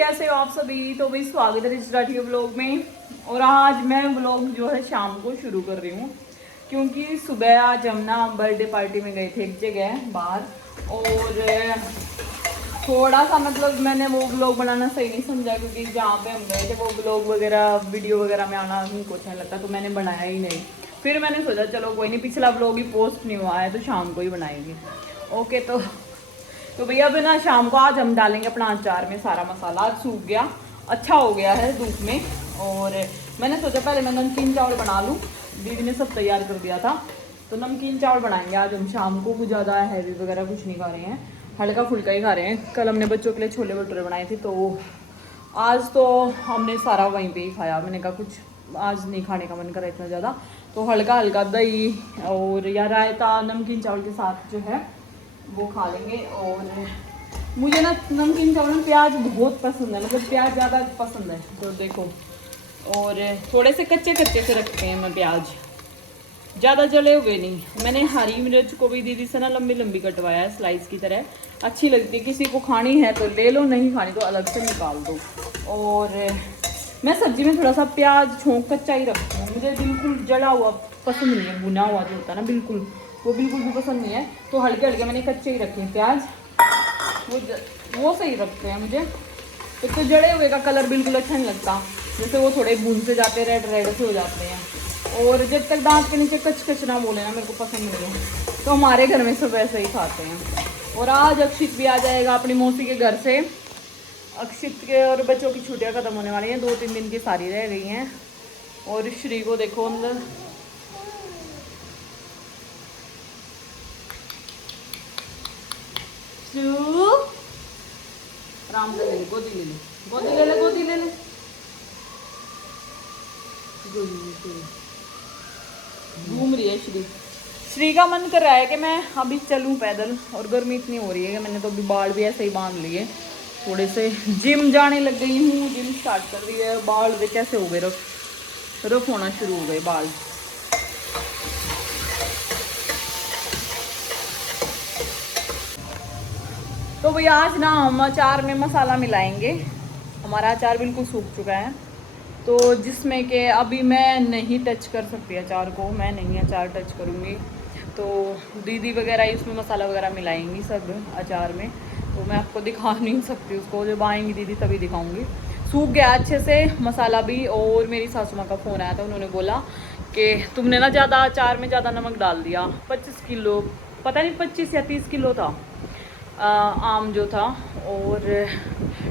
कैसे हो आप सभी। तो भाई स्वागत है रिच व्लॉग में। और आज मैं व्लॉग जो है शाम को शुरू कर रही हूँ, क्योंकि सुबह आज हम ना बर्थडे पार्टी में गए थे एक जगह बाहर, और थोड़ा सा मतलब मैंने वो व्लॉग बनाना सही नहीं समझा, क्योंकि जहाँ पे हम गए थे वो व्लॉग वगैरह वीडियो वगैरह में आना उनको अच्छा लगता, तो मैंने बनाया ही नहीं। फिर मैंने सोचा चलो कोई नहीं, पिछला व्लॉग ही पोस्ट नहीं हुआ है तो शाम को ही बनाएंगे। ओके, तो भैया अब ना शाम को आज हम डालेंगे अपना अचार में सारा मसाला। आज सूख गया, अच्छा हो गया है धूप में। और मैंने सोचा पहले मैं नमकीन चावल बना लूँ, दीदी ने सब तैयार कर दिया था, तो नमकीन चावल बनाएंगे आज हम शाम को। कुछ ज़्यादा हैवी वगैरह कुछ नहीं खा रहे हैं, हल्का फुल्का ही खा रहे हैं। कल हमने बच्चों के लिए छोले भटूरे बनाए थे, तो आज तो हमने सारा वहीं पे ही खाया। मैंने कहा कुछ आज नहीं खाने का मन करा इतना ज़्यादा, तो हल्का हल्का दही और या रायता नमकीन चावल के साथ जो है वो खा लेंगे। और मुझे ना नमकीन चावल में प्याज बहुत पसंद है, मतलब प्याज ज़्यादा पसंद है, तो देखो। और थोड़े से कच्चे कच्चे से रखते हैं मैं प्याज, ज़्यादा जले हुए नहीं। मैंने हरी मिर्च को भी दीदी से ना लंबी लंबी कटवाया है, स्लाइस की तरह। अच्छी लगती है, किसी को खानी है तो ले लो, नहीं खानी तो अलग से निकाल दो। और मैं सब्जी में थोड़ा सा प्याज छोंक कच्चा ही रखती हूँ, मुझे बिल्कुल जला हुआ पसंद नहीं है, भुना हुआ जो होता है ना बिल्कुल, वो बिल्कुल भी पसंद नहीं है। तो हल्के हल्के मैंने कच्चे ही रखे हैं प्याज, वो सही रखते हैं मुझे। तो जड़े हुए का कलर बिल्कुल अच्छा नहीं लगता, जैसे वो थोड़े भून से जाते रेड रेड से हो जाते हैं। और जब तक दांत के नीचे कच कच ना बोले ना, मेरे को पसंद नहीं है। तो हमारे घर में सब ऐसे ही खाते हैं। और आज अक्षित भी आ जाएगा अपनी मौसी के घर से। अक्षित के और बच्चों की छुट्टियाँ खत्म होने वाली हैं, 2-3 दिन की सारी रह गई हैं। और श्री को देखो अंदर, आराम से ले ले, गोदी ले ले, गोदी ले ले, गोदी ले ले, घूम रही है श्री। श्री का मन कर रहा है कि मैं अभी चलूं पैदल, और गर्मी इतनी हो रही है कि मैंने तो अभी बाल भी ऐसे ही बांध लिए थोड़े से। जिम जाने लग गई हूँ, जिम स्टार्ट कर दी है। बाल वे कैसे हो गए, रफ होना शुरू हो गए बाल। तो भैया आज ना हम अचार में मसाला मिलाएंगे। हमारा अचार बिल्कुल सूख चुका है, तो जिसमें कि अभी मैं नहीं टच कर सकती अचार को, मैं नहीं अचार टच करूँगी। तो दीदी वगैरह इसमें मसाला वगैरह मिलाएंगी सब अचार में, तो मैं आपको दिखा नहीं सकती उसको, जब आएंगी दीदी तभी दिखाऊंगी। सूख गया अच्छे से मसाला भी। और मेरी सासू माँ का फ़ोन आया था, उन्होंने बोला कि तुमने ना ज़्यादा अचार में ज़्यादा नमक डाल दिया। 25 किलो, पता नहीं 25 या 30 किलो था आम जो था, और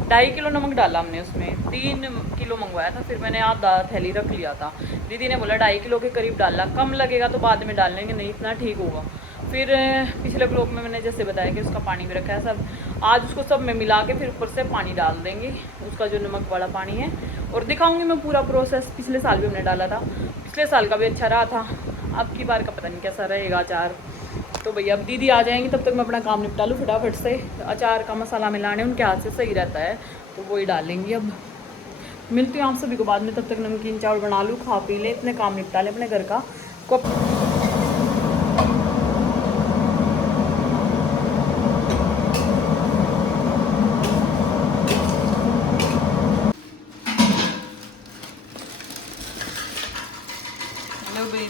2.5 किलो नमक डाला हमने उसमें। 3 किलो मंगवाया था, फिर मैंने आधा थैली रख लिया था। दीदी ने बोला 2.5 किलो के करीब डालना, कम लगेगा तो बाद में डाल लेंगे, नहीं इतना ठीक होगा। फिर पिछले ब्लॉग में मैंने जैसे बताया कि उसका पानी भी रखा है सब, आज उसको सब में मिला के फिर ऊपर से पानी डाल देंगे, उसका जो नमक वाला पानी है। और दिखाऊंगी मैं पूरा प्रोसेस। पिछले साल भी हमने डाला था, पिछले साल का भी अच्छा रहा था, अब की बार का पता नहीं कैसा रहेगा अचार। तो भैया अब दीदी आ जाएंगी, तब तक मैं अपना काम निपटा लूँ फटाफट से। अचार का मसाला मिलाने उनके हाथ से सही रहता है, तो वही डालेंगी। अब मिलती हूँ आप सभी को बाद में, तब तक नमकीन चावल बना लूँ, खा पी ले, इतने काम निपटा ले अपने घर का को।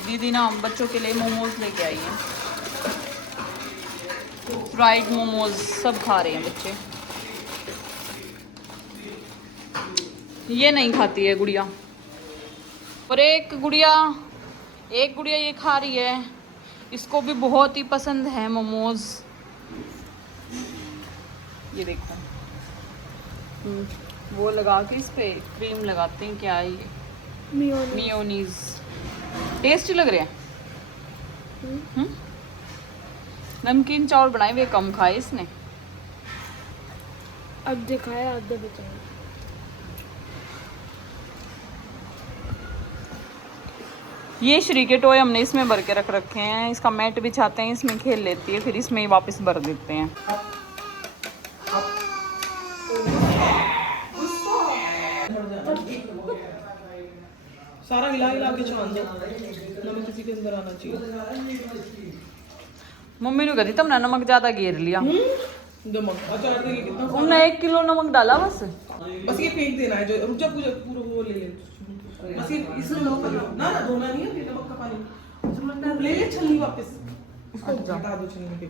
दीदी ना बच्चों के लिए मोमोज लेके आई हैं, फ्राइड मोमोज सब खा रहे हैं बच्चे। ये नहीं खाती है गुड़िया, और एक गुड़िया ये खा रही है, इसको भी बहुत ही पसंद है मोमोज। ये देखो वो लगा के इस पे क्रीम लगाते हैं, क्या है ये, मियोनीज। टेस्टी लग रहे हैं। नमकीन चावल बनाए हुए कम खाए इसने, अब दिखाया आधा बचाया। ये श्री के टॉय हमने इसमें भर के रख रखे हैं, इसका मैट बिछाते हैं, इसमें खेल लेती है, फिर इसमें ही वापस भर देते हैं। सारा हिला हिला के छान दो, नमक किसी के अंदर आना चाहिए। मम्मी ने कहती तुमने नमक ज्यादा घेर लिया। नमक अचार देखिए कितना, उन्होंने 1 किलो नमक डाला बस। बस ये फेंक देना है जो रुक जा पूरा पूरा वो ले ले बस ये इसमें लो कर ना ना धोना नहीं है ये नमक का पानी ले ले छलनी वापस इसको हटा दो छलनी के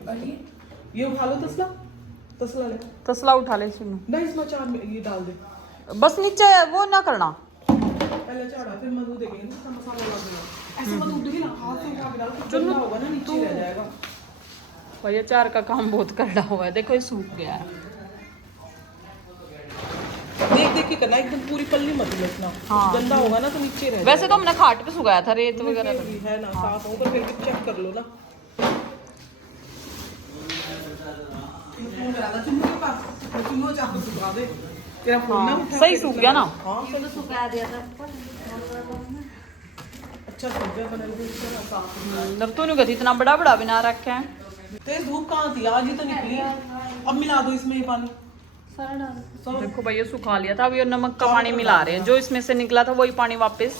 ये उठा लो तसला ले तसला उठा ले सुनो ना इसमें चार में ये डाल दे बस नीचे वो ना करना पहले चाड़ा फिर मधु देंगे ना मसाला डाल देना ऐसे मधु दूध ना हाथ से उठा के डालो चुन्ना होगा ना नीचे रह जाएगा भैया चार का काम बहुत करना हुआ है देखो ये सूख गया है देख देख के करना एकदम पूरी पल्ली मत लेना हाँ। गंदा होगा ना तो नीचे रह वैसे तो हमने खाट पे सुखाया था रेत वगैरह जाएगा है ना साफ होगा फिर चेक कर लो ना फोन करा था चुन्नू के पास चुन्नू चाकू सुखा दे तेरा फोन ना उठा सही सूख गया ना हाँ तो सुखा दिया था अच्छा सब्जियां बना ली ना साफ नर तूने कभी इतना बड़ा बड़ा बना रखा है तेज धूप कहाँ थी आज ही तो निकली अब मिला दो इसमें ये पानी देखो भैया सुखा लिया था अभी और नमक का पानी मिला रहे हैं जो इसमें से निकला था वही पानी वापस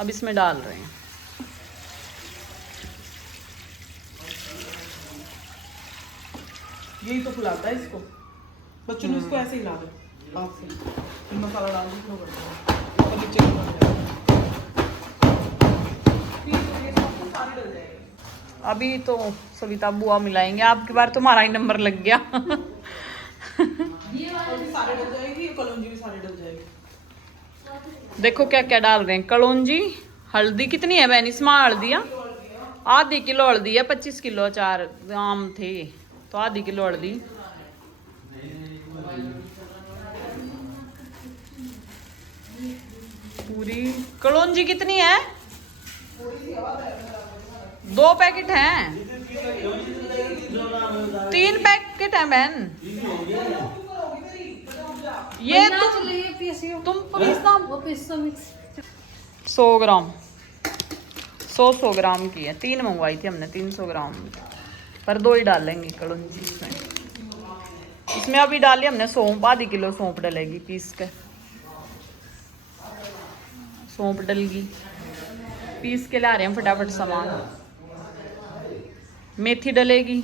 अब इसमें डाल रहे हैं यही तो फुलाता है इसको बच्चों ने इसको ऐसे ही ला दो हाथ से मसाला डाल दो फ्लो कर दो और नीचे बन जाएगा फिर ये सब तो सारे डल जाएंगे अभी तो सविता बुआ मिलाएंगे आपकी बार तुम्हारा ही नंबर लग गया ये वाली सारे डल जाएगी कलौंजी भी सारे डल जाएगी देखो क्या क्या डाल रहे हैं कलौंजी हल्दी कितनी है बहन इसमें हल्दियाँ आधी किलो हल्दी है 25 किलो 4 ग्राम थे तो आधी किलो हल्दी पूरी कलौंजी कितनी है 2 पैकेट हैं 3 पैकेट हैं बहन ये तुम पीसना 100 ग्राम 100 ग्राम की है 3 मंगवाई थी हमने 300 ग्राम पर 2 ही डालेंगे कलौंजी इसमें अभी डाली हमने सौंफ आधी किलो सौंफ डलेगी पीस के सौंफ डलगी पीस के ला रहे हैं फटाफट सामान मेथी डलेगी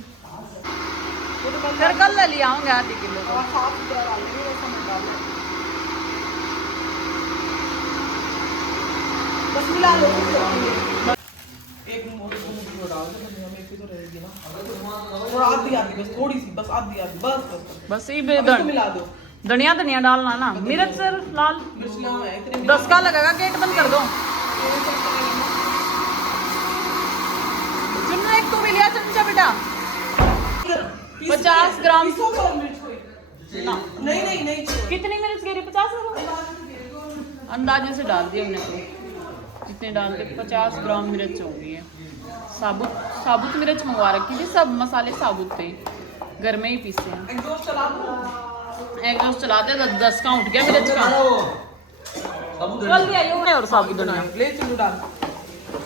फिर कल ले लिया आऊंगे आधी किलो बस मिला लो एक मोटी डाल दो धनिया मेथी तो रहेगी ना और आधी आधी बस थोड़ी सी बस आधी बस बस ये इसको मिला दो धनिया धनिया डालना ना मिर्च सर लाल मिर्च ना है इतने 10 का लगेगा गेट बंद कर दो चुन्नू एक तो मिलिया चमचा बेटा 50 ग्राम ना नहीं कितनी मिर्च गिरी 50 ग्राम अंदाजे से डाल दिया हमने तो कितने डाल दे 50 ग्राम मिर्च होगी साबुत मिर्च मंगवा रखी थी सब मसाले साबुत थे घर में ही पीसे हैं एग्जॉस्ट चला दो एक दोस्त चलाते 10 का उठ गया मिर्च का कल दिया ये और साबुत धनिया ले चलो डाल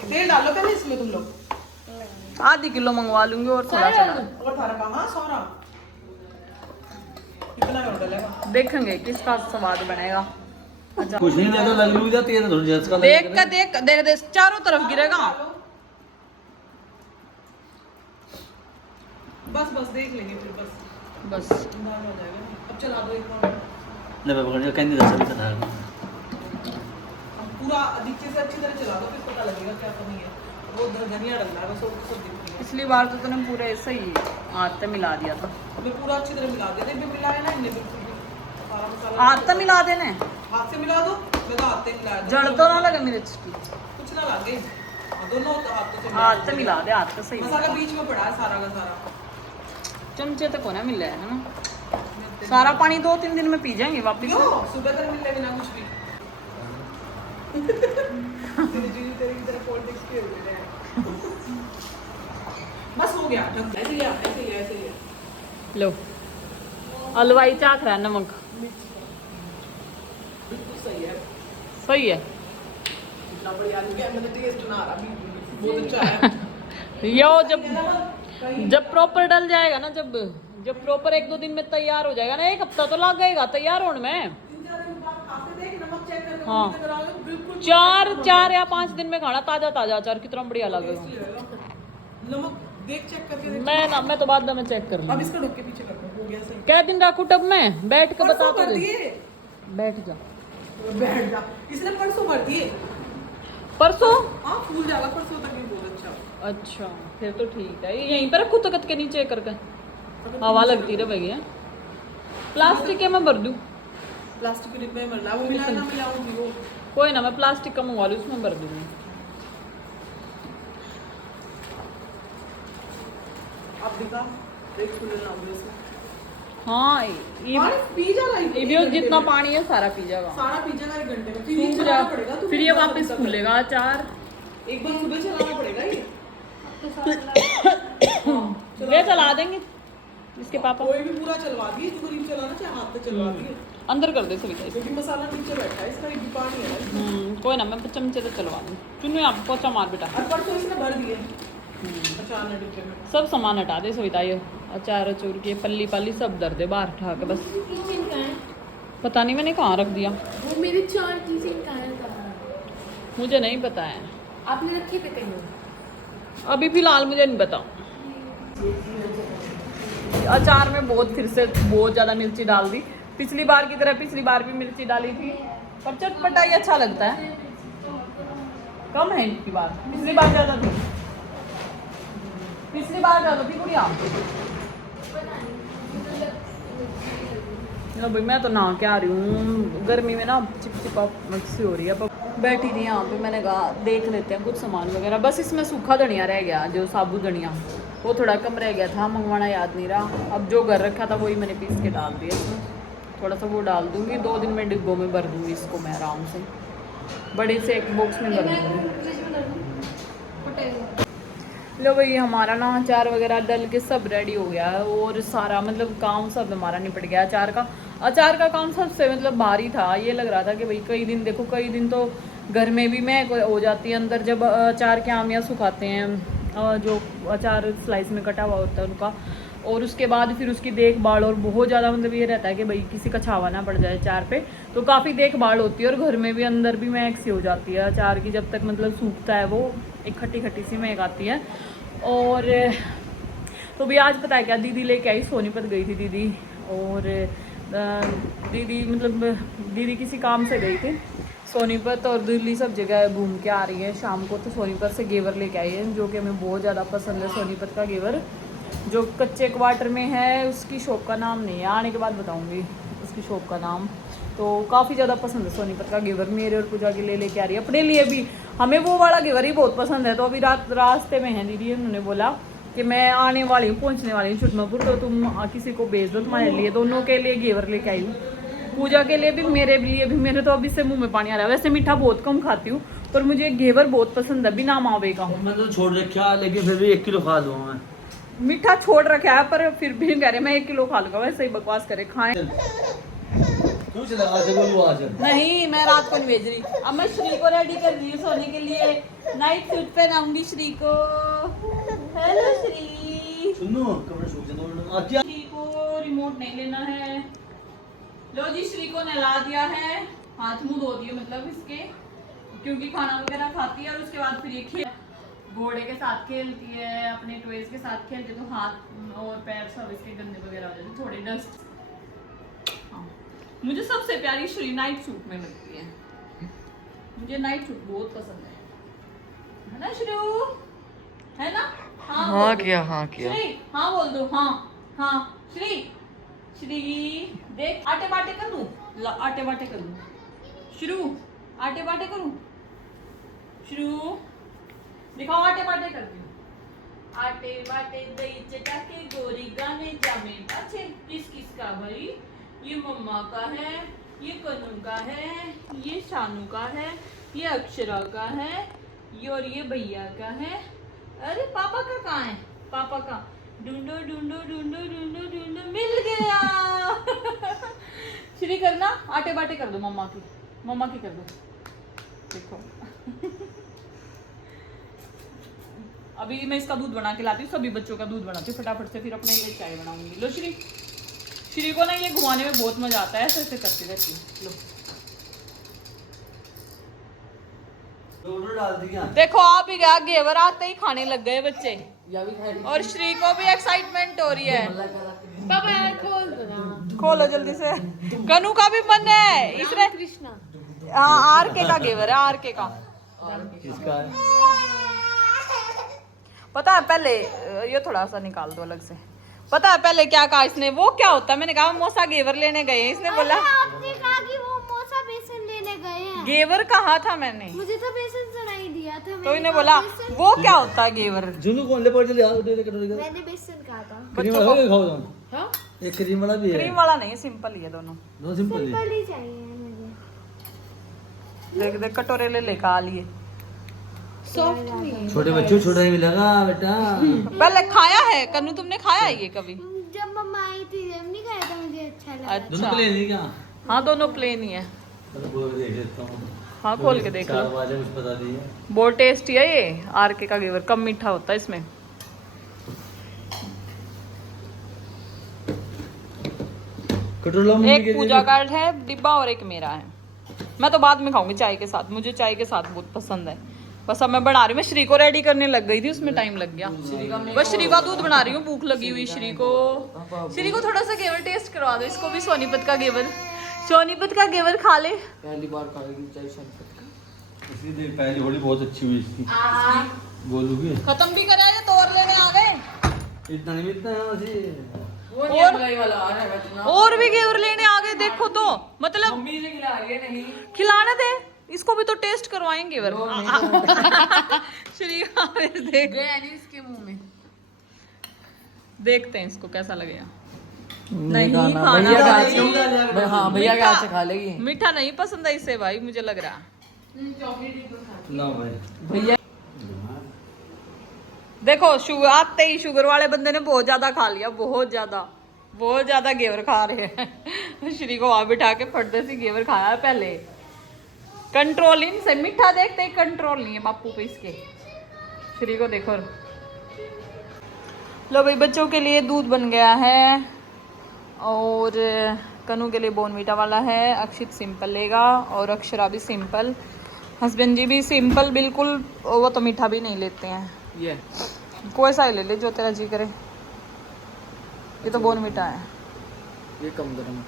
तेल डालो पहले इसमें तुम लोग आधी किलो मंगवा लूंगी और थोड़ा सा और थारा का हाँ सारा कितना और डलेगा देखेंगे किसका स्वाद बनेगा अच्छा कुछ नहीं तो लग लू जाती है थोड़ी जैसे का देख चारों तरफ गिरेगा बस देख लेंगे फिर बस दाल हो जाएगा अब चला दो एक बार ले पकड़ के कहने दस भी था अब पूरा नीचे से अच्छी तरह चला दो फिर पता लगेगा क्या कमी है वो धनिया डलना है बस और सब दिख रही है पिछली बार तो तूने पूरा ऐसे ही हाथ पे मिला दिया था मैं पूरा अच्छी तरह मिला देते मैं मिलाया ना इन्हें बिल्कुल भी सारा मसाला हाथ पे मिला देने हाथ से मिला दो मैं तो हाथ से मिलाया था। जड़ तो ना लगे मिर्च की कुछ ना लगे दोनों हाथों से हाथ पे मिला दे हाथ पे सही मसाला बीच में पड़ा है सारा का सारा चमचे तक होना मिल है ना सारा पानी 2-3 दिन में पी जाएंगे वापस क्यों सुबह तक मिलने बिना कुछ भी तेरी जीजी तेरी की तरह पॉलिटिक्स के हो गए बस हो गया ऐसे लिया लो हलवाई चाख रहा है नमक बिल्कुल सही है सही है इतना बढ़िया लग गया मैंने टेस्ट ना रहा बिल्कुल बहुत अच्छा है यो जब प्रॉपर डल जाएगा ना जब प्रॉपर 1-2 दिन में तैयार हो जाएगा ना 1 हफ्ता तो लग जाएगा तैयार होने में 3-4 दिन बाद खाते देख नमक चेक करके हाँ। बिल्कुल 4 या 5 दिन में खाना ताजा अचार कितना बढ़िया लगेगा नमक देख चेक करके देख मैं तो बाद में चेक कर अब लूंगी इसका ढक के पीछे कर दो हो गया सही क्या दिन रखूं टब में बैठ के बता परसों तो कर दे दिए बैठ जा। बैठ जा, इसने परसों भर दिए। परसों? हाँ फूल जाएगा परसों तक, ये बहुत अच्छा। अच्छा फिर तो ठीक है, यहीं पर रखो तकत के नीचे करके, हवा लगती रहे भैया। प्लास्टिक है मैं भर दूँ? प्लास्टिक के डिब्बे में भरना, वो मिलाना मिलाऊंगी वो। कोई ना, मैं प्लास्टिक का मंगवा लूँ, उसमें भर दूँगी। अब दिखा, देख फूल ना उसमें। हाँ पानी पी जाएगा ये भी जितना पानी है सारा पी जाएगा, सारा पी जाएगा 1 घंटे में। फिर ये सूख चलाना जा, पड़ेगा, फिर ये वापस फूलेगा अचार। एक बार सुबह चलाना पड़ेगा ये। वे चला देंगे इसके पापा, कोई भी पूरा चलवा दिए, जो गरीब चलाना चाहे हाथ से चलवा दिए, अंदर कर दे सभी। क्योंकि मसाला नीचे बैठा है, इसका एक भी पानी है ना। कोई ना, मैं चमचे से चलवा दूँ। चुनो यहाँ पोचा मार बेटा। और परसों इसने भर दिए अचार ने डिब्बे में। सब सामान हटा दे सविता, ये अचार अचूर के पल्ली पल्ली सब दर दे बाहर उठा के बस। किचन का है पता नहीं मैंने कहाँ रख दिया, वो मेरे 4 चीजें का है। मुझे नहीं पता है आपने रखे थे कहीं? अभी फिलहाल, मुझे नहीं पता। अचार में बहुत फिर से बहुत ज़्यादा मिर्ची डाल दी, पिछली बार की तरह पिछली बार भी मिर्ची डाली थी, पर चटपटा ही अच्छा लगता है। कम है इनकी बार, पिछली बार ज़्यादा थी, पिछली बार ज़्यादा थी बुढ़िया। लो भाई मैं तो नहा के आ रही हूँ, गर्मी में ना चिपचिपा मक्सी हो रही है। अब बैठी थी यहाँ पे, मैंने कहा देख लेते हैं कुछ सामान वगैरह। बस इसमें सूखा धनिया रह गया, जो साबुत धनिया वो थोड़ा कम रह गया था, मंगवाना याद नहीं रहा। अब जो घर रखा था वही मैंने पीस के डाल दिया इसमें, थोड़ा सा वो डाल दूँगी। 2 दिन में डिब्बों में भर दूँगी इसको मैं आराम से, बड़े से एक बॉक्स में भर दूँगी। लो भाई हमारा ना अचार वगैरह डल के सब रेडी हो गया है, और सारा मतलब काम सब हमारा निपट गया। अचार का काम सबसे मतलब भारी था। ये लग रहा था कि भाई कई दिन देखो, कई दिन तो घर में भी महक हो जाती है अंदर, जब अचार के आमियाँ सुखाते हैं, जो अचार स्लाइस में कटा हुआ होता है उनका, और उसके बाद फिर उसकी देखभाल, और बहुत ज़्यादा मतलब ये रहता है कि भाई किसी का छावा ना पड़ जाए अचार पे, तो काफ़ी देखभाल होती है। और घर में भी अंदर भी महक सी हो जाती है अचार की, जब तक मतलब सूखता है वो एक खट्टी खट्टी सी महक आती है। और तो भी आज पता है क्या, दीदी लेके आई, सोनीपत गई थी दीदी, और दीदी मतलब दीदी किसी काम से गई थी सोनीपत, और दिल्ली सब जगह घूम के आ रही है। शाम को तो सोनीपत से घेवर लेके आई है, जो कि हमें बहुत ज़्यादा पसंद है। सोनीपत का घेवर जो कच्चे क्वार्टर में है, उसकी शॉप का नाम नहीं है, आने के बाद बताऊंगी उसकी शॉप का नाम। तो काफ़ी ज़्यादा पसंद है सोनीपत का घेवर, मेरे और पूजा के लिए लेके आ रही है, अपने लिए भी। हमें वो वाला घेवर ही बहुत पसंद है। तो अभी रास्ते में है दीदी, उन्होंने बोला कि मैं आने वाली हूँ, पहुँचने वाली हूँ छुटमापुर, तो तुम किसी को भेज दो, तुम्हारे लिए दोनों के लिए घेवर लेके आई हूँ, पूजा के लिए भी मेरे लिए भी। मेरे तो अभी से मुंह में पानी आ रहा है। वैसे मीठा बहुत कम खाती हूँ, पर मुझे घेवर बहुत पसंद है बिना मावे का। मैं तो छोड़ रखा, लेकिन फिर भी 1 किलो खा लूँ मैं। मीठा छोड़ रखा है, पर फिर भी कह रहे मैं 1 किलो खा लूंगा। वैसे ही बकवास करे, खाएं तू चला आज बोलू आज नहीं, मैं रात को नहीं भेज रही। अब मैं श्री को रेडी कर रही हूँ सोने के लिए, नाइट सूट पहनाऊंगी श्री को। हेलो श्री। सुनो कपड़े सूख जाए तो श्री को रिमोट नहीं लेना है। लो जी, श्री को नहला दिया है, हाथ मुंह धो दिए मतलब इसके, क्योंकि खाना वगैरह खाती है, और उसके बाद फिर ये खेल घोड़े के साथ खेलती है, अपने टॉयज के साथ खेलती है, तो हाथ और पैर सब इसके गंदे वगैरह हो जाते, थोड़े डस्ट। मुझे सबसे प्यारी श्री नाइट सूट में लगती है। मुझे नाइट सूट बहुत पसंद है ना श्रू, है ना? हाँ किया, हाँ किया। श्री हाँ बोल दो, हाँ हाँ। श्री श्री देख, आटे बाटे कर दूं, आटे बाटे कर दूं। श्रू आटे बाटे करूं, श्रू दिखाओ, आटे बाटे कर दूं। आटे बाटे दही चटाके गोरी गाने जामे अच्छे। किस किस का भाई? ये मम्मा का है, ये कनू का है, ये शानू का है, ये अक्षरा का है, ये और ये भैया का है। अरे पापा का कहाँ है? पापा का ढूंढो ढूंढो ढूंढो ढूंढो ढूंढो, मिल गया। श्री करना, आटे बाटे कर दो मम्मा की कर दो। देखो अभी मैं इसका दूध बना के लाती हूँ, सभी बच्चों का दूध बनाती हूँ फटाफट से, फिर अपने लिए चाय बनाऊंगी। लो श्री को ना ये घुमाने में बहुत मजा आता है, ऐसे ऐसे करती रहती है। लो डाल दिया। देखो आप ही क्या, घेवर आते ही खाने लग गए बच्चे, और श्री को भी एक्साइटमेंट हो रही है। पापा यार खोल दो ना। खोलो जल्दी से। कनु का भी मन है इसने। कृष्णा हाँ आर के का घेवर है, आर के का। किसका है? पता है पहले ये थोड़ा सा निकाल दो अलग से। पता है पहले क्या कहा इसने, वो क्या होता है, मैंने कहा मौसा घेवर लेने गए हैं, इसने बोला आपने कहा कि वो मौसा बेसन लेने गए हैं। घेवर कहा था मैंने, मुझे तो बेसन सुनाई दिया था। तो मैंने इन्हें कहा बोला बेसन। वो क्या होता है घेवर। जुनू कौन ले पड़ चले यार, दे कटोरी का। मैंने बेसन कहा था। क्रीम बच्चों वाला को खाओ तुम। हाँ एक क्रीम वाला भी है। क्रीम वाला नहीं है, सिंपल ही है दोनों। दो सिंपल ही। सिंपल ही चाहिए मुझे। देख देख कटोरे ले लेकर आ लिए। सॉफ्ट भी है। छोटे बच्चों छोटा ही मिलेगा बेटा। पहले खाया है कन्नू, तुमने खाया है ये कभी? जब मम्मा आई थी जब नहीं खाया था, मुझे अच्छा लगा। दोनों अच्छा प्लेन है क्या? हाँ दोनों प्लेन ही है। चलो वो देख लेता हूँ। हाँ खोल के देख चार लो। बाजे कुछ बता दिए। बहुत टेस्टी है ये आर के का घेवर, कम मीठा होता है इसमें। कटोरा मम्मी एक के पूजा लिए। कार्ड है डिब्बा और एक मेरा है। मैं तो बाद में खाऊंगी चाय के साथ, मुझे चाय के साथ बहुत पसंद है। बस अब मैं बना रही हूँ, मैं श्री को रेडी करने लग गई थी, उसमें टाइम लग गया। बस श्री का दूध बना रही हूँ, भूख लगी हुई श्री को। श्री को थोड़ा सा घेवर टेस्ट करवा दो, इसको भी सोनीपत का घेवर। सोनीपत का घेवर खा ले। पहली बार खाएगी चाय शरबत। इसलिए पहली होली बहुत अच्छी हुई इसकी। बोलूगी खत्म भी करा है, तोड़ लेने आ गए। इतना नहीं मिलता है वैसे। वो नहीं मलाई वाला आ रहा है इतना। और भी घेवर लेने आ गए, देखो तो मतलब मम्मी से खिला रही है नहीं। खिलाने दे इसको भी, तो टेस्ट करवाएंगे घेवर। श्री का देख गया नहीं इसके मुंह में। देखते हैं इसको कैसा लगेगा। नहीं खाना भैया का भाई। हाथ से। हाँ भैया के हाथ से खा लेगी। मीठा नहीं पसंद है इसे भाई, मुझे लग रहा। ना भाई। भैया देखो शुगर आते ही शुगर वाले बंदे ने बहुत ज्यादा खा लिया, बहुत ज्यादा घेवर खा रहे हैं। श्री को वहां बिठा के फटते से घेवर खाया है पहले। कंट्रोल इनसे मीठा देखते ही कंट्रोल नहीं है बापू पे इसके। श्री को देखो। लो भाई बच्चों के लिए दूध बन गया है और कनू के लिए बोनवीटा वाला है। अक्षित सिंपल लेगा और अक्षरा भी सिंपल। हस्बैंड जी भी सिंपल बिल्कुल, वो तो मीठा भी नहीं लेते हैं। ये कोई सा ही ले ले जो तेरा जी करे। ये तो बोनवीटा है। ये कम गरम।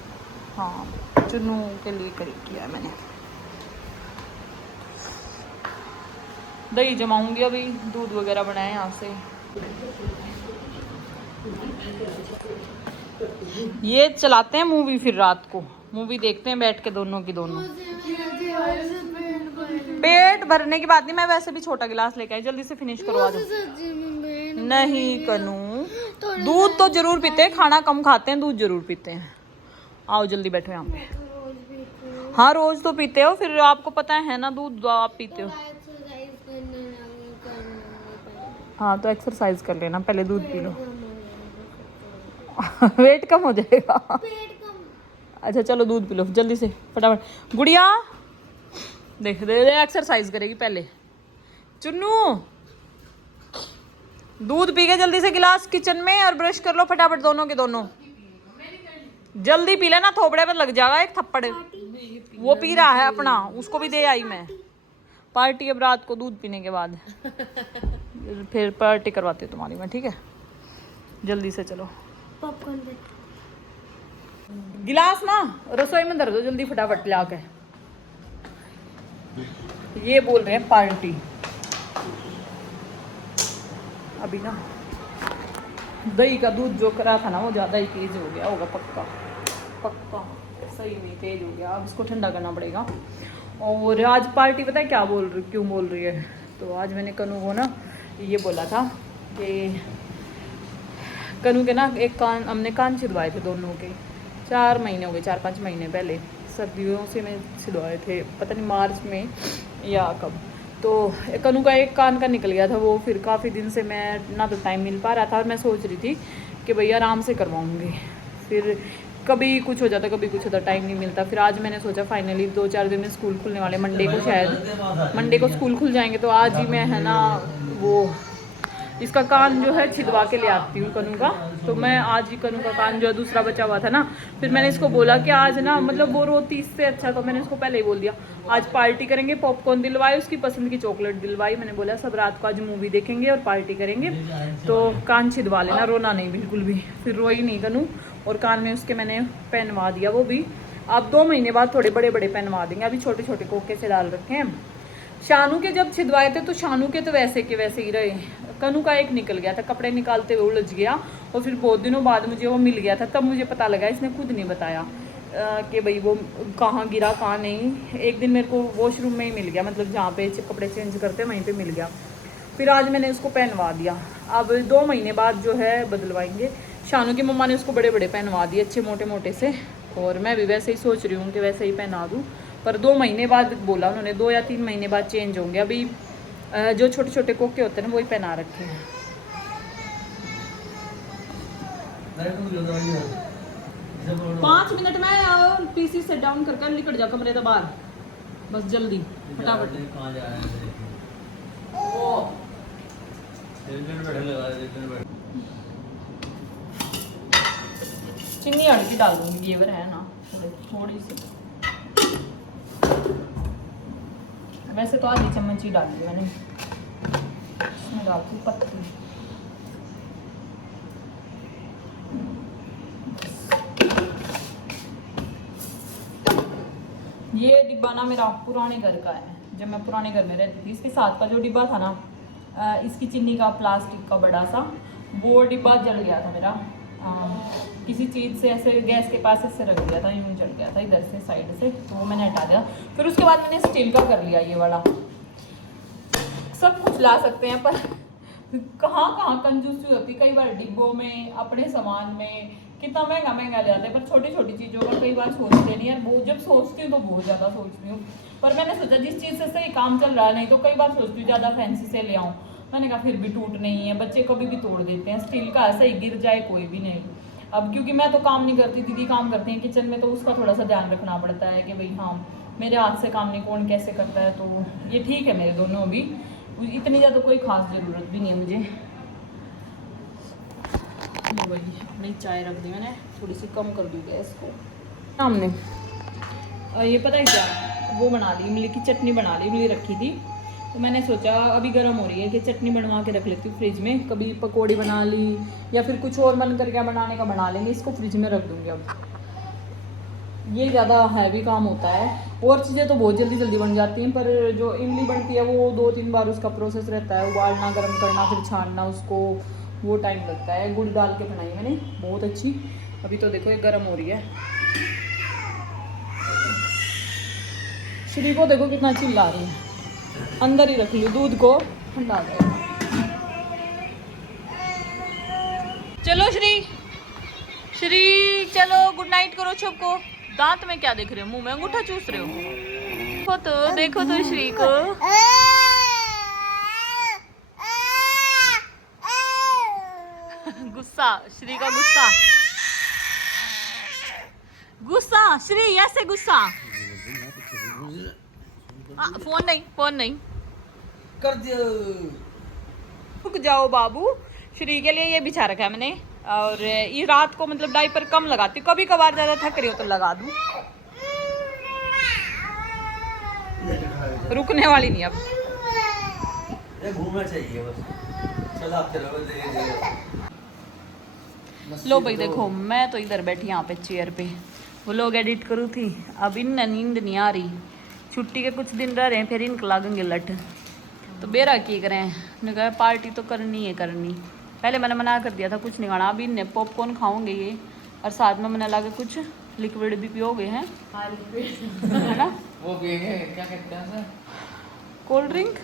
हाँ चुन्नू के लिए करीब किया है मैंने। दही जमाऊंगी अभी, दूध वगैरह बनाए यहाँ से। ये चलाते हैं मूवी, फिर रात को मूवी देखते हैं बैठ के दोनों की दोनों। पेट भरने की बात नहीं, मैं वैसे भी छोटा गिलास लेके आई, जल्दी से फिनिश करवा दो। नहीं कनू, दूध तो जरूर पीते हैं, खाना कम खाते हैं, दूध जरूर पीते हैं। आओ जल्दी बैठो यहाँ पे। हाँ रोज तो पीते हो, फिर आपको पता है ना दूध आप पीते हो। हाँ तो एक्सरसाइज कर लेना, पहले दूध पी लो। वेट कम हो जाएगा। अच्छा चलो दूध पी लो जल्दी से फटाफट। गुड़िया देख दे एक्सरसाइज करेगी पहले। चुन्नू दूध पी के जल्दी से गिलास किचन में और ब्रश कर लो फटाफट दोनों के दोनों। जल्दी पी लेना, थोपड़े पर लग जाएगा एक थप्पड़। वो पी रहा है अपना, उसको भी दे आई मैं। पार्टी अब रात को दूध पीने के बाद। फिर पार्टी करवाती हूँ तुम्हारी मैं, ठीक है? जल्दी से चलो। पॉपकॉर्न गिलास ना रसोई में धर दो जल्दी फटाफट ला के। ये बोल रहे हैं पार्टी। अभी ना दही का दूध जो करा था ना वो ज़्यादा ही तेज हो गया होगा, पक्का पक्का सही में तेज हो गया। अब इसको ठंडा करना पड़ेगा। और आज पार्टी पता है क्या क्यों बोल रही है? तो आज मैंने कनू को ना ये बोला था कि कनू के ना एक कान, हमने कान छिदवाए थे दोनों के। 4 महीने हो गए, 4-5 महीने पहले सर्दियों से मैं छिदवाए थे, पता नहीं मार्च में या कब। तो कनू का एक कान का निकल गया था वो, फिर काफ़ी दिन से मैं ना तो टाइम मिल पा रहा था और मैं सोच रही थी कि भैया आराम से करवाऊँगी। फिर कभी कुछ हो जाता, कभी कुछ होता, टाइम नहीं मिलता। फिर आज मैंने सोचा फाइनली 2-4 दिन में स्कूल खुलने वाले, मंडे को शायद, मंडे को स्कूल खुल जाएंगे तो आज ही मैं है ना वो इसका कान जो है छिदवा के ले आती हूँ कनू का। तो मैं आज ही कनू का कान जो है दूसरा बचा हुआ था ना, फिर मैंने इसको बोला कि आज ना मतलब वो रोती इससे अच्छा, तो मैंने इसको पहले ही बोल दिया आज पार्टी करेंगे। पॉपकॉर्न दिलवाई, उसकी पसंद की चॉकलेट दिलवाई। मैंने बोला सब रात को आज मूवी देखेंगे और पार्टी करेंगे, तो कान छिदवा लेना, रोना नहीं बिल्कुल भी। फिर रोई नहीं कनू, और कान में उसके मैंने पहनवा दिया वो भी। अब 2 महीने बाद थोड़े बड़े बड़े पहनवा देंगे, अभी छोटे छोटे कोके से डाल रखे हैं। शानू के जब छिदवाए थे तो शानू के तो वैसे के वैसे ही रहे। कनू का एक निकल गया था, कपड़े निकालते हुए उलझ गया और फिर बहुत दिनों बाद मुझे वो मिल गया था, तब मुझे पता लगा, इसने खुद नहीं बताया कि भाई वो कहाँ गिरा कहाँ नहीं। एक दिन मेरे को वॉशरूम में ही मिल गया, मतलब जहाँ पे कपड़े चेंज करते वहीं पे मिल गया। फिर आज मैंने उसको पहनवा दिया। अब 2 महीने बाद जो है बदलवाएंगे। शानू की मम्मा ने उसको बड़े बड़े पहनवा दिए, अच्छे मोटे मोटे से, और मैं भी वैसे ही सोच रही हूँ कि वैसे ही पहना दूँ। पर 2 महीने बाद बोला उन्होंने, 2 या 3 महीने बाद चेंज होंगे। अभी जो छोटे छोटे कोके होते हैं ना वही पहना रखे हैं। 5 मिनट में पीसी से डाउन करके निकल जा कमरे से बाहर, बस जल्दी फटाफट। कहाँ जा रहे हैं? ओ बैठे लगा दे। चीनी हल्की डाल दूंगी, घेवर है ना थोड़ी सी। वैसे तो आधी चम्मच ही डाली मैंने, इसमें डालती हूँ पत्ती। ये डिब्बा ना मेरा पुराने घर का है, जब मैं पुराने घर में रहती थी। इसके साथ का जो डिब्बा था ना, इसकी चीनी का प्लास्टिक का बड़ा सा, वो डिब्बा जल गया था मेरा। किसी चीज़ से ऐसे गैस के पास ऐसे रख दिया था, यूँ जल गया था इधर से साइड से, तो वो मैंने हटा दिया। फिर उसके बाद मैंने स्टील का कर लिया ये वाला। सब कुछ ला सकते हैं पर कहाँ कहाँ कंजूसी होती, कई बार डिब्बों में, अपने सामान में कितना महंगा महंगा ले आते हैं, पर छोटी छोटी चीज़ों का कई बार सोचते नहीं यार। वो जब सोचती हूँ तो बहुत ज़्यादा सोचती हूँ, पर मैंने सोचा जिस चीज़ से सही काम चल रहा है, नहीं तो कई बार सोचती हूँ ज़्यादा फैंसी से ले आऊँ। मैंने कहा फिर भी टूट नहीं है, बच्चे कभी भी तोड़ देते हैं, स्टील का ऐसा ही गिर जाए कोई भी नहीं। अब क्योंकि मैं तो काम नहीं करती, दीदी काम करती हैं किचन में, तो उसका थोड़ा सा ध्यान रखना पड़ता है कि भाई हाँ मेरे हाथ से काम नहीं कौन कैसे करता है, तो ये ठीक है मेरे दोनों भी, इतनी ज़्यादा कोई ख़ास ज़रूरत भी नहीं है मुझे। वही अपनी चाय रख दी मैंने, थोड़ी सी कम कर दूँ गैस को। हमने ये पता है क्या, वो बना ली, इमली की चटनी बना ली, इमली रखी थी, तो मैंने सोचा अभी गर्म हो रही है कि चटनी बनवा के रख लेती हूँ फ्रिज में, कभी पकौड़ी बना ली या फिर कुछ और मन करके बनाने का बना लेंगे, इसको फ्रिज में रख दूँगी। अब ये ज़्यादा हैवी काम होता है, और चीज़ें तो बहुत जल्दी जल्दी बन जाती हैं, पर जो इमली बनती है वो 2-3 बार उसका प्रोसेस रहता है, उबालना, गर्म करना, फिर छानना उसको, वो टाइम लगता है। गुड़ डाल के बनाई मैंने, बहुत अच्छी। अभी तो देखो ये गर्म हो रही है। श्री को देखो कितना चिल्ला रही है, अंदर ही रख ली, दूध को ठंडा जाएगा। चलो श्री, श्री चलो गुड नाइट करो सबको। दांत में क्या देख रहे हो, मुंह में अंगूठा चूस रहे हो? देखो तो श्री को। गुस्सा, श्री का गुस्सा, गुस्सा श्री ऐसे गुस्सा। फोन नहीं, फोन नहीं कर दियो। रुक जाओ बाबू। श्री के लिए ये बिछा रखा है मैंने, और ये रात को मतलब डायपर कम लगाती हूँ, कभी कभार ज्यादा थक रही हो तो लगा दूँ, रुकने वाली नहीं अब। ये घूमना चाहिए बस, चलाते रहो लो भाई देखो, मैं तो इधर बैठी यहाँ पे चेयर पे, वो लोग एडिट करूँ थी, अब इन नींद नहीं आ रही, छुट्टी के कुछ दिन रह रहे हैं, फिर इनके लागेंगे लट, तो बेरा की करें। ने कहा पार्टी तो करनी है करनी, पहले मैंने मना कर दिया था कुछ नहीं खाना, अभी इन्हें पॉपकॉर्न खाओगे ये, और साथ में मैंने लगा कुछ लिक्विड भी पियोगे हैं, है ना? वो पिएंगे, क्या कहते हैं सर? कोल्ड ड्रिंक,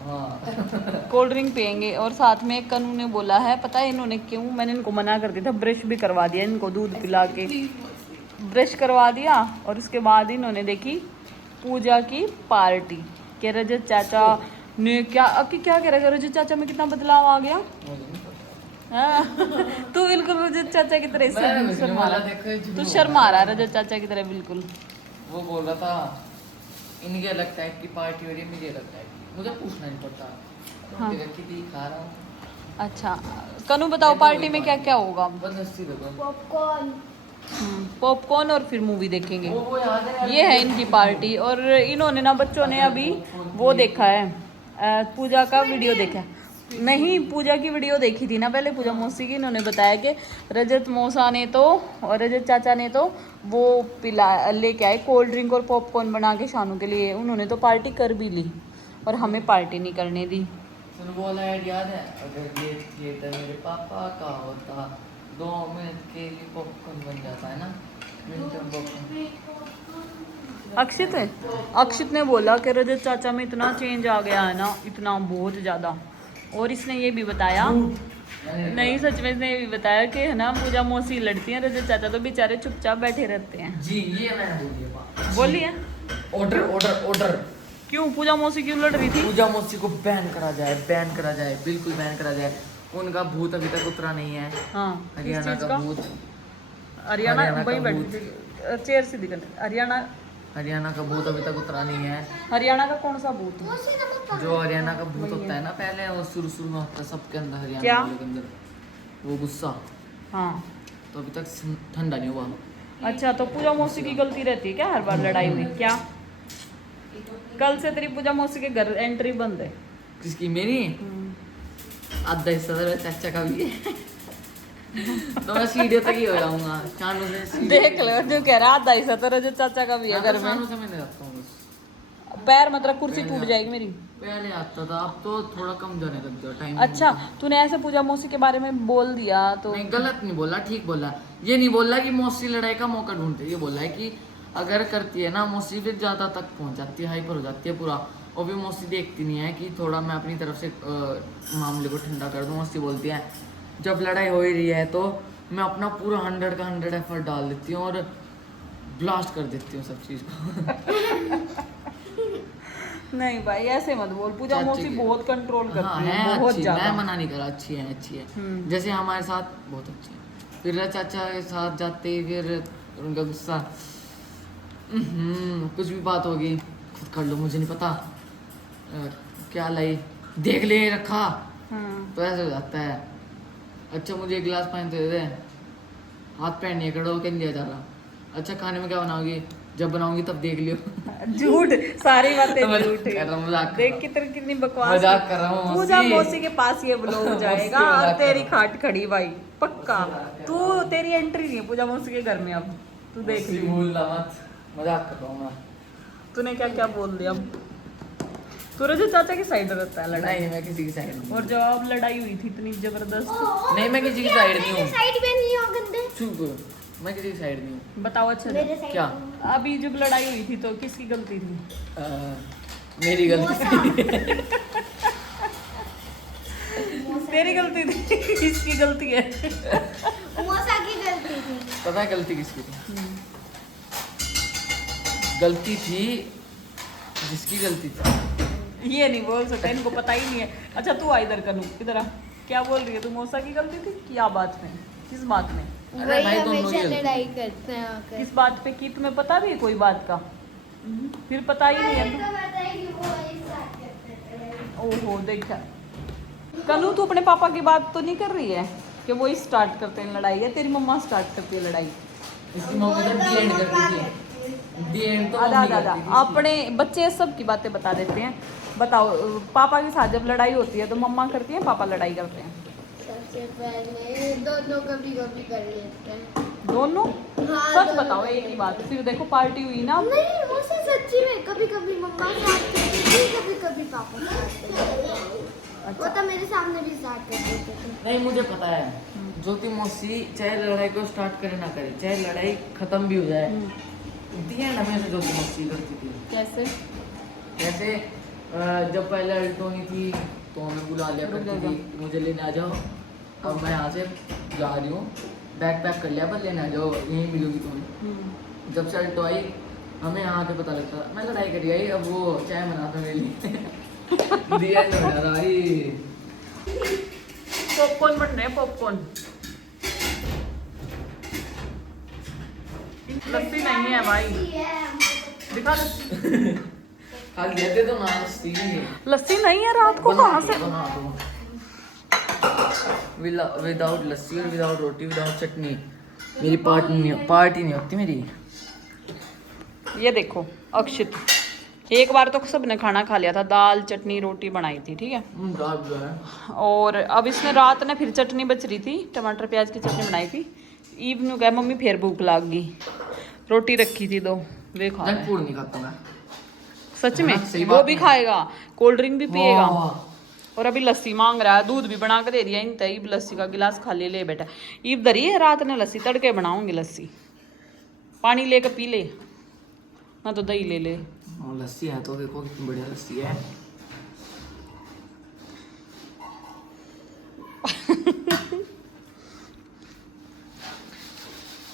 हाँ। कोल्ड ड्रिंक पियेंगे। और साथ में कनू ने बोला है, पता है इन्होंने क्यों, मैंने इनको मना कर दिया था, ब्रश भी करवा दिया इनको, दूध पिला के ब्रश करवा दिया, और उसके बाद इन्होंने देखी पूजा की पार्टी के रजत चाचा ने क्या क्या कह रहा है, रजत चाचा में कितना बदलाव आ गया। हाँ, तू बिल्कुल रजत चाचा की तरह शर्मा रहा, तू शर्मा रहा रजत चाचा की तरह बिल्कुल। वो बोल रहा था इनके अलग टाइप की पार्टी हो रही है, मुझे अलग टाइप की, मुझे पूछना नहीं पड़ता। हाँ। खा रहा हूँ। अच्छा कनू बताओ पार्टी में क्या क्या होगा? बस हंसी लगो। पॉपकॉर्न। पॉपकॉर्न और फिर मूवी देखेंगे, वो याद है ये है इनकी पार्टी। और इन्होंने ना बच्चों ने अभी वो देखा है, पूजा का वीडियो देखा है, नहीं, पूजा की वीडियो देखी थी ना पहले, पूजा मौसी की। इन्होंने बताया कि रजत मौसा ने तो और रजत चाचा ने तो वो पिला लेके आए कोल्ड ड्रिंक और पॉपकॉर्न बना के शानू के लिए। उन्होंने तो पार्टी कर भी ली और हमें पार्टी नहीं करने दी। सुन बोला है, याद है, अगर ये थिएटर मेरे पापा का होता 2 मिनट के लिए पॉपकॉर्न बन जाता है ना, मिनट पॉपकॉर्न। अक्षित है, अक्षित ने बोला कि रजत चाचा में इतना चेंज आ गया है ना, इतना बहुत ज़्यादा। और इसने ये भी बताया, नहीं सच में इसने ये भी बताया कि है ना पूजा मौसी लड़ती हैं, रजत चाचा तो बेचारे चुपचाप बैठे रहते हैं। जी ये मैंने बोल दिया। बोलिए ऑर्डर ऑर्डर ऑर्डर। क्यों पूजा मौसी क्यों लड़ रही थी? पूजा मौसी को बैन करा जाए, बैन करा जाए, बिल्कुल बैन करा जाए। उनका भूत अभी तक उतरा नहीं है। हाँ, हरियाणा का भूत, हरियाणा हरियाणा वही का बैठ चेयर सीधी कर। हरियाणा का भूत अभी तक उतरा नहीं है। हरियाणा का कौन सा भूत है? जो हरियाणा का भूत होता है ना, पहले वो शुरू में होता है सबके अंदर, हरियाणा क्या? वाले के अंदर, वो गुस्सा। हाँ, तो अभी तक ठंडा नहीं हुआ। अच्छा तो पूजा मौसी की गलती रहती है क्या हर बार लड़ाई में? क्या कल से तेरी पूजा मौसी के घर एंट्री बंद है? किसकी? मेरी आधा हिस्सा तो चाचा का भी है। तो मैं सीढ़ियों तक ही हो जाऊंगा, शानू से सीढ़ी- देख लो जो कह रहा आधा हिस्सा तो रजत चाचा का भी है घर में। शानू से मैं नहीं रखता हूँ बस। पैर मतलब कुर्सी टूट जाएगी मेरी। पहले आता था, अब तो थोड़ा कम जाने लग गया टाइम। अच्छा तूने ऐसे पूजा मौसी के बारे में बोल दिया तो नहीं, गलत नहीं बोला, ठीक बोला। ये नहीं बोला कि मौसी लड़ाई का मौका ढूंढती है, ये बोला है कि अगर करती है ना मौसी फिर ज्यादा तक पहुंच जाती है, हाइपर हो जाती है पूरा। और भी मौसी देखती नहीं है कि थोड़ा मैं अपनी तरफ से मामले को ठंडा कर दूं। मौसी बोलती है जब लड़ाई हो ही रही है तो मैं अपना पूरा 100 का 100 एफर्ट डाल देती हूँ और ब्लास्ट कर देती हूँ सब चीज़ को। नहीं भाई ऐसे मत बोल, पूजा चाची मौसी की- बहुत कंट्रोल हाँ करती है है बहुत अच्छी, ज्यादा। मैं मना नहीं करा, अच्छी है अच्छी है। जैसे हमारे साथ बहुत अच्छी है, फिर चाचा के साथ जाते ही फिर उनका गुस्सा, कुछ भी बात होगी खुद कर लो, मुझे नहीं पता क्या लाई, देख ले रखा, तो ऐसे हो जाता है। अच्छा मुझे एक गिलास पानी दे दे, हाथ पैर नहीं खड़ा होकर लिया जा रहा। अच्छा खाने में क्या बनाओगी? जब बनाऊंगी तब देख लियो। झूठ, सारी बातें मजाक झूठ कर रहा हूँ, मजाक कर देख रहा कितनी बकवास। मजाक कर रहा हूँ, पूजा मौसी। मौसी के पास ये ब्लॉग जाएगा मौसी और मजाक तेरी कर रहा खाट खड़ी भाई पक्का। तू तेरी एंट्री नहीं है पूजा मौसी के घर में अब, तू देख मौसी ली। भूलना मत, मजाक कर रहा हूँ मैं। तूने क्या क्या बोल दिया? तू रजत चाचा की साइड रहता है लड़ाई नहीं मैं किसी की साइड नहीं और जब अब लड़ाई हुई थी इतनी जबरदस्त, नहीं मैं किसी की साइड नहीं हूँ। साइड में नहीं हो गंदे। चुप, मैं किसी की साइड नहीं हूँ। बताओ अच्छा मेरे साइड क्या? अभी जब लड़ाई हुई थी तो किसकी गलती थी? मेरी गलती थी। तेरी गलती थी? किसकी गलती है? मौसा की गलती थी। पता है गलती किसकी थी? गलती थी जिसकी गलती थी। ये नहीं बोल सकता, इनको पता ही नहीं है। अच्छा तू आ इधर करूँ, इधर आ। क्या बोल रही है तू? मौसा की गलती थी? क्या बात में? किस बात में? अरे वही भाई दोनों की हमेशा गलती। लड़ाई करते हैं आकर। किस बात पे की? तुम्हें पता भी है कोई बात का? फिर पता ही नहीं है तो। ओहो देखा, कलू तू अपने पापा की बात तो नहीं कर रही है कि वो ही स्टार्ट करते हैं लड़ाई, है तेरी मम्मा स्टार्ट करती है लड़ाई? इसकी मम्मी तो दी एंड करती थी, दी एंड तो आधा मम्मी आधा करती थी। अपने बच्चे सब की बातें बता देते हैं। बताओ पापा के साथ जब लड़ाई होती है तो मम्मा करती है, पापा लड़ाई करते हैं? सबसे पहले दोनों कभी कभी कर लेते हैं। दोनों? हाँ, सच दोनों बताओ एक ही बात। फिर देखो पार्टी हुई ना, नहीं मुझसे सच्ची में कभी कभी मम्मा साथ करती थी, कभी कभी पापा साथ करते थे। वो तो मेरे सामने भी साथ कर देते थे। नहीं मुझे पता है, ज्योति मौसी चाहे लड़ाई को स्टार्ट करे ना करे, चाहे लड़ाई खत्म भी हो जाए, दी एंड हमेशा ज्योति मौसी करती थी। कैसे? जैसे जब पहले अल्टोनी थी तो हमें बुला लिया करती थी, मुझे लेने आ जाओ, अब मैं यहाँ से जा रही हूँ, बैग पैक कर लिया, बस लेने आ जाओ, यहीं मिलोगी तुम्हें। जब से अल्टो आई हमें यहाँ के पता लगता मैं लड़ाई करी आई, अब वो चाय बनाता मेरे लिए। दिया नहीं बना रहा ही। पॉपकॉर्न बन रहे हैं, पॉपकॉर्न। लस्सी नहीं है भाई, दिखा लस्सी। खाली देते तो ना लस्सी लस्सी नहीं है रात को कहाँ से? बना दो विदाउट लस्सी और विदाउट रोटी विदाउट चटनी मेरी पार्टी नहीं होती मेरी। ये देखो अक्षित एक बार तो सबने खाना खा लिया था, दाल चटनी रोटी बनाई थी, ठीक है। दाल जो है और अब इसने रात ने फिर चटनी बच रही थी, टमाटर प्याज की चटनी बनाई थी। ईव ने कहा मम्मी फिर भूख लाग गई, रोटी रखी थी दो, वे खा जंक रहे। फूड नहीं खाता मैं। सच में हाँ, सही वो बात भी है। खाएगा, कोल्ड ड्रिंक भी पिएगा। वाह। और अभी लस्सी मांग रहा है, दूध भी बना के दे दिया इन ईब लस्सी का गिलास खाली ले बेटा। ईब धरी है रात ने लस्सी, तड़के बनाऊंगी लस्सी, पानी लेके पी ले ना तो दही ले ले। और लस्सी है तो देखो कितनी बढ़िया लस्सी है।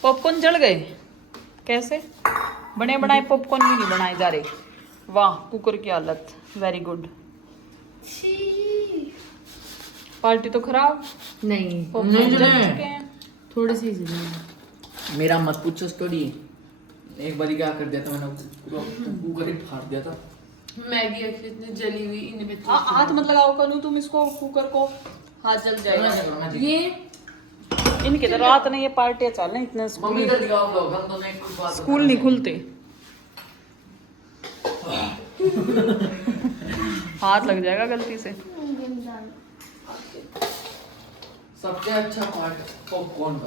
पॉपकॉर्न जल गए कैसे? बने बनाए पॉपकॉर्न भी नहीं बनाए जा रहे। वाह कुकर की हालत, वेरी गुड। पार्टी तो खराब, नहीं पॉपकॉर्न नहीं जल जले। चुके हैं। थोड़ी सी जली। मेरा मत पूछो स्टोरी। एक बार क्या कर दिया था मैंने, पूरा कुकर ही फाड़ दिया था। मैगी एक्चुअली इतनी जली हुई इन बच्चों हाथ मत लगाओ कनू तुम इसको, कुकर को, हाथ जल जाएगा। ये इनके तो रात ने ये पार्टियां चल रही, इतने मम्मी इधर दिखाओ ब्लॉग, हम दोनों एक कुछ बात स्कूल नहीं खुलते। हाथ लग जाएगा गलती से। सबसे अच्छा पार्ट पॉपकॉर्न का।